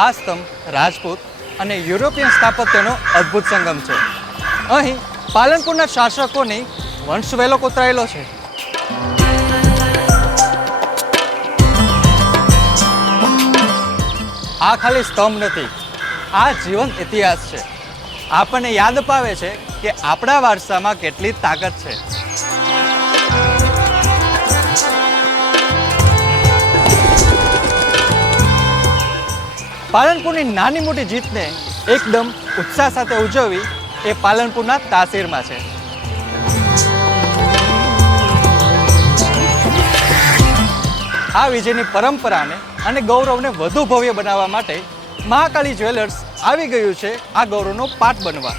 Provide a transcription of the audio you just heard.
આ સ્તંભ રાજપૂત અને યુરોપિયન સ્થાપત્યનો અદ્ભુત સંગમ છે. અહીં પાલનપુરના શાસકોની વંશવેલો કોતરાયેલો છે. આ ખાલી સ્તંભ નથી, આ જીવન ઇતિહાસ છે. આપણને યાદ અપાવે છે કે આપણા વારસામાં કેટલી તાકાત છે. પાલનપુરની નાની મોટી જીતને એકદમ ઉત્સાહ સાથે ઉજવવી એ પાલનપુરના તાસીરમાં છે. આ વિજયની પરંપરાને અને ગૌરવને વધુ ભવ્ય બનાવવા માટે મહાકાળી જ્વેલર્સ આવી ગયું છે આ ગૌરવનો પાઠ બનવા.